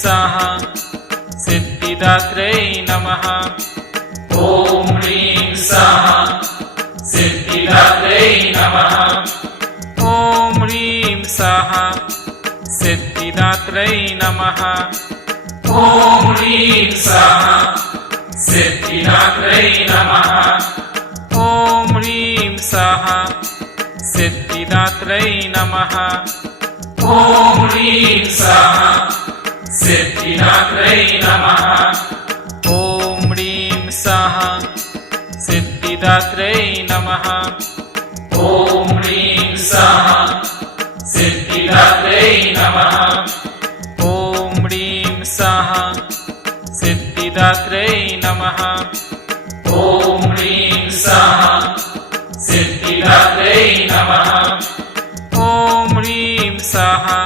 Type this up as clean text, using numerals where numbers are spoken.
स्वाहा सिद्धिदात्रै नमः। ॐ ह्रीं स्वाहा सिद्धिदात्रै नमः। ॐ ह्रीं स्वाहा सिद्धिदात्रै नमः। ॐ ह्रीं स्वाहा सिद्धिदात्रै नमः। ॐ ह्रीं स्वाहा सिद्धिदात्रै नमः। ॐ ह्रीं स्वाहा सिद्धिदात्रै नमः। ॐ ह्रीं स्वाहा सिद्धिदात्रै नमः। ॐ ह्रीं स्वाहा सिद्धिदात्रै नमः। ॐ ह्रीं स्वाहा सिद्धिदात्रै नमः। ॐ ह्रीं स्वाहा सिद्धिदात्रै नमः। ॐ ह्रीं स्वाहा